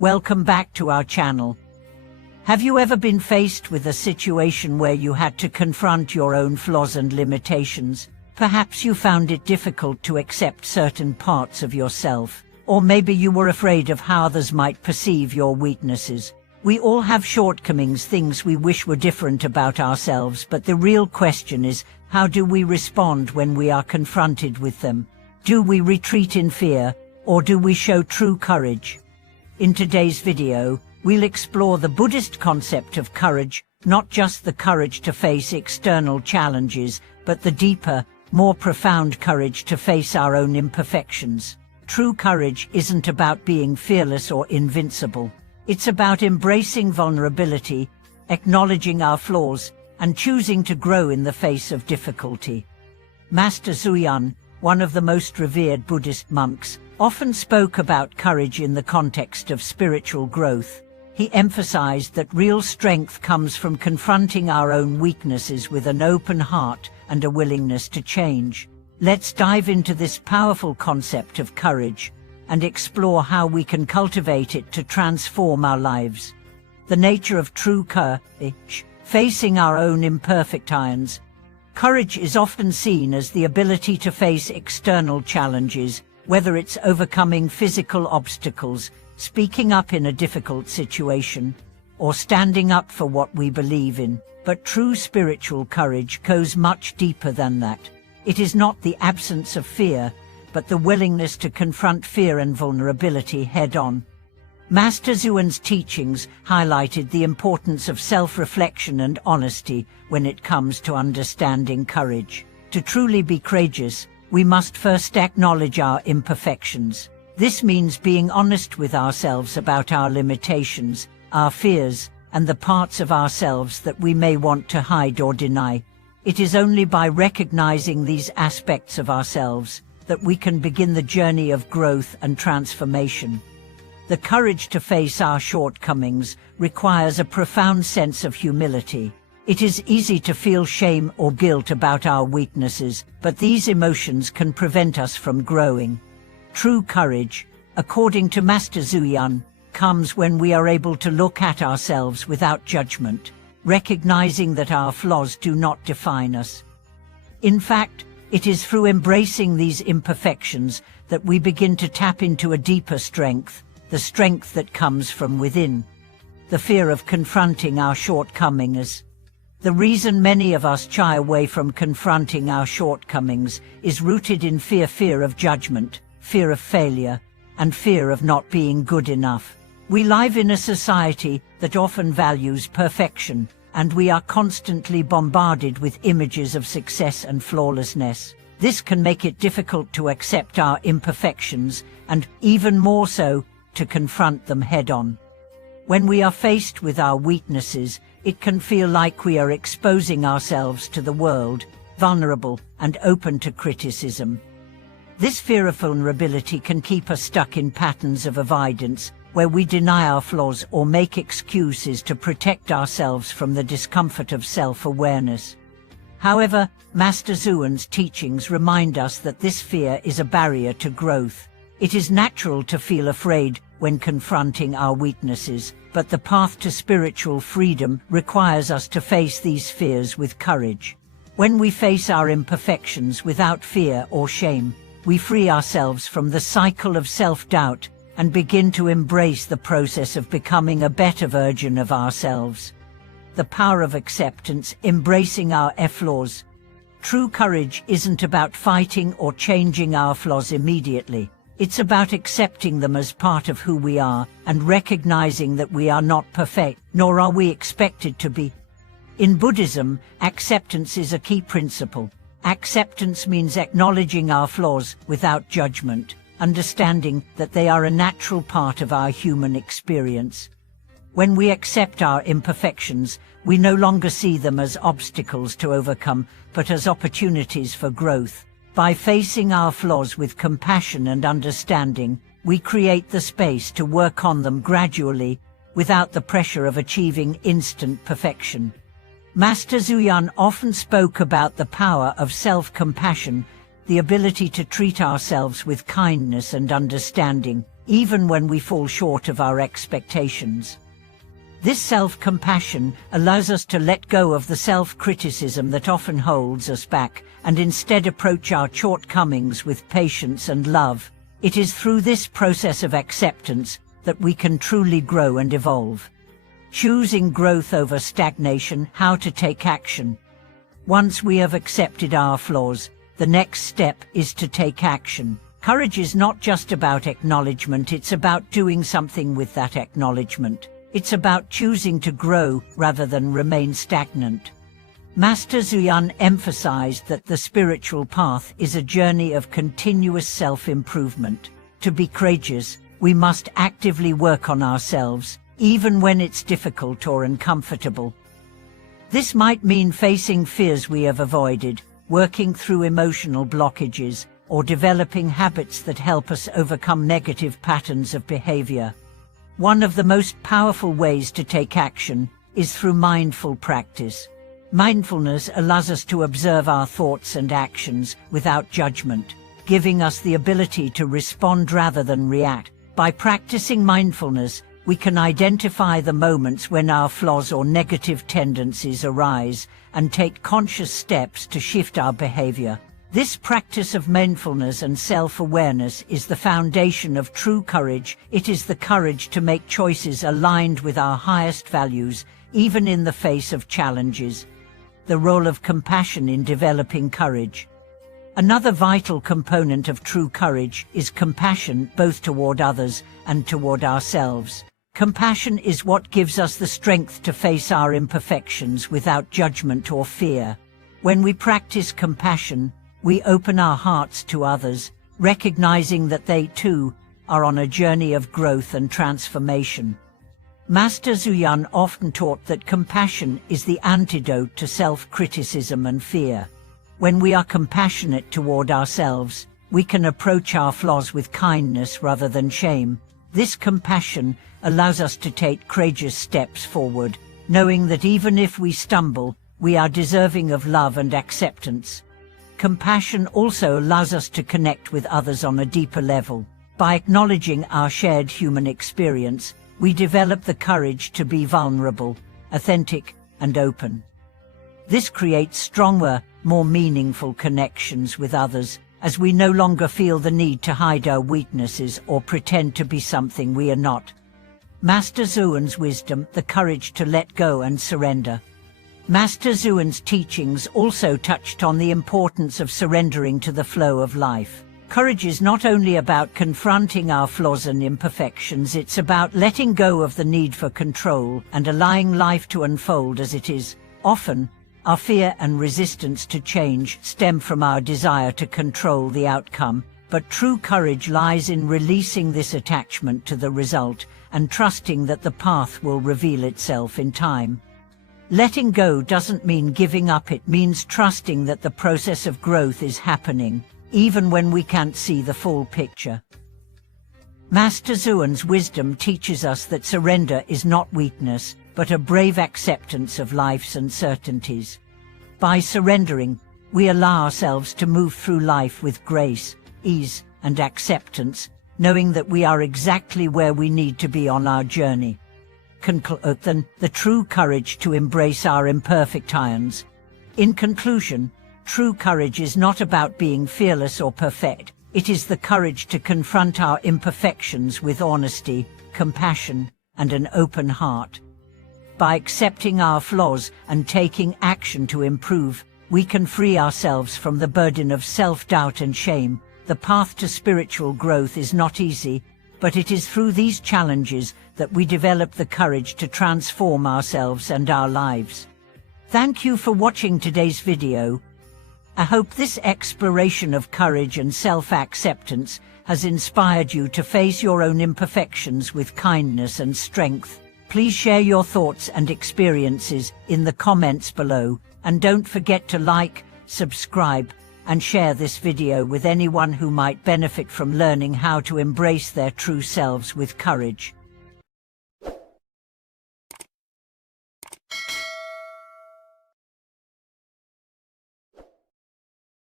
Welcome back to our channel. Have you ever been faced with a situation where you had to confront your own flaws and limitations? Perhaps you found it difficult to accept certain parts of yourself, or maybe you were afraid of how others might perceive your weaknesses. We all have shortcomings, things we wish were different about ourselves, but the real question is, how do we respond when we are confronted with them? Do we retreat in fear, or do we show true courage? In today's video, we'll explore the Buddhist concept of courage, not just the courage to face external challenges, but the deeper, more profound courage to face our own imperfections. True courage isn't about being fearless or invincible. It's about embracing vulnerability, acknowledging our flaws, and choosing to grow in the face of difficulty. Master Xuan, one of the most revered Buddhist monks, often spoke about courage in the context of spiritual growth. He emphasized that real strength comes from confronting our own weaknesses with an open heart and a willingness to change. Let's dive into this powerful concept of courage and explore how we can cultivate it to transform our lives. The nature of true courage, facing our own imperfect irons. Courage is often seen as the ability to face external challenges, whether it's overcoming physical obstacles, speaking up in a difficult situation, or standing up for what we believe in. But true spiritual courage goes much deeper than that. It is not the absence of fear, but the willingness to confront fear and vulnerability head-on. Master Xuan's teachings highlighted the importance of self-reflection and honesty when it comes to understanding courage. To truly be courageous, we must first acknowledge our imperfections. This means being honest with ourselves about our limitations, our fears, and the parts of ourselves that we may want to hide or deny. It is only by recognizing these aspects of ourselves that we can begin the journey of growth and transformation. The courage to face our shortcomings requires a profound sense of humility. It is easy to feel shame or guilt about our weaknesses, but these emotions can prevent us from growing. True courage, according to Master Xuan, comes when we are able to look at ourselves without judgment, recognizing that our flaws do not define us. In fact, it is through embracing these imperfections that we begin to tap into a deeper strength, the strength that comes from within. The fear of confronting our shortcomings. The reason many of us shy away from confronting our shortcomings is rooted in fear of judgment, fear of failure, and fear of not being good enough. We live in a society that often values perfection, and we are constantly bombarded with images of success and flawlessness. This can make it difficult to accept our imperfections, and even more so, to confront them head-on. When we are faced with our weaknesses, it can feel like we are exposing ourselves to the world, vulnerable and open to criticism. This fear of vulnerability can keep us stuck in patterns of avoidance, where we deny our flaws or make excuses to protect ourselves from the discomfort of self-awareness. However, Master Xuan's teachings remind us that this fear is a barrier to growth. It is natural to feel afraid when confronting our weaknesses, but the path to spiritual freedom requires us to face these fears with courage. When we face our imperfections without fear or shame, we free ourselves from the cycle of self-doubt and begin to embrace the process of becoming a better version of ourselves. The power of acceptance, embracing our flaws. True courage isn't about fighting or changing our flaws immediately. It's about accepting them as part of who we are and recognizing that we are not perfect, nor are we expected to be. In Buddhism, acceptance is a key principle. Acceptance means acknowledging our flaws without judgment, understanding that they are a natural part of our human experience. When we accept our imperfections, we no longer see them as obstacles to overcome, but as opportunities for growth. By facing our flaws with compassion and understanding, we create the space to work on them gradually, without the pressure of achieving instant perfection. Master Xuan often spoke about the power of self-compassion, the ability to treat ourselves with kindness and understanding, even when we fall short of our expectations. This self-compassion allows us to let go of the self-criticism that often holds us back and instead approach our shortcomings with patience and love. It is through this process of acceptance that we can truly grow and evolve. Choosing growth over stagnation. How to take action. Once we have accepted our flaws, the next step is to take action. Courage is not just about acknowledgement, it's about doing something with that acknowledgement. It's about choosing to grow rather than remain stagnant. Master Zuyan emphasized that the spiritual path is a journey of continuous self-improvement. To be courageous, we must actively work on ourselves, even when it's difficult or uncomfortable. This might mean facing fears we have avoided, working through emotional blockages, or developing habits that help us overcome negative patterns of behavior. One of the most powerful ways to take action is through mindful practice. Mindfulness allows us to observe our thoughts and actions without judgment, giving us the ability to respond rather than react. By practicing mindfulness, we can identify the moments when our flaws or negative tendencies arise and take conscious steps to shift our behavior. This practice of mindfulness and self-awareness is the foundation of true courage. It is the courage to make choices aligned with our highest values, even in the face of challenges. The role of compassion in developing courage. Another vital component of true courage is compassion, both toward others and toward ourselves. Compassion is what gives us the strength to face our imperfections without judgment or fear. When we practice compassion, we open our hearts to others, recognizing that they too are on a journey of growth and transformation. Master Zuyan often taught that compassion is the antidote to self-criticism and fear. When we are compassionate toward ourselves, we can approach our flaws with kindness rather than shame. This compassion allows us to take courageous steps forward, knowing that even if we stumble, we are deserving of love and acceptance. Compassion also allows us to connect with others on a deeper level. By acknowledging our shared human experience, we develop the courage to be vulnerable, authentic, and open. This creates stronger, more meaningful connections with others, as we no longer feel the need to hide our weaknesses or pretend to be something we are not. Master Zuyan's wisdom, the courage to let go and surrender. Master Zuyan's teachings also touched on the importance of surrendering to the flow of life. Courage is not only about confronting our flaws and imperfections, it's about letting go of the need for control and allowing life to unfold as it is. Often, our fear and resistance to change stem from our desire to control the outcome, but true courage lies in releasing this attachment to the result and trusting that the path will reveal itself in time. Letting go doesn't mean giving up, it means trusting that the process of growth is happening, even when we can't see the full picture. Master Zuyan's wisdom teaches us that surrender is not weakness, but a brave acceptance of life's uncertainties. By surrendering, we allow ourselves to move through life with grace, ease, and acceptance, knowing that we are exactly where we need to be on our journey. The true courage to embrace our imperfect irons. In conclusion, true courage is not about being fearless or perfect. It is the courage to confront our imperfections with honesty, compassion, and an open heart. By accepting our flaws and taking action to improve, we can free ourselves from the burden of self-doubt and shame. The path to spiritual growth is not easy, but it is through these challenges that we develop the courage to transform ourselves and our lives. Thank you for watching today's video. I hope this exploration of courage and self-acceptance has inspired you to face your own imperfections with kindness and strength. Please share your thoughts and experiences in the comments below, and don't forget to like, subscribe, and share this video with anyone who might benefit from learning how to embrace their true selves with courage.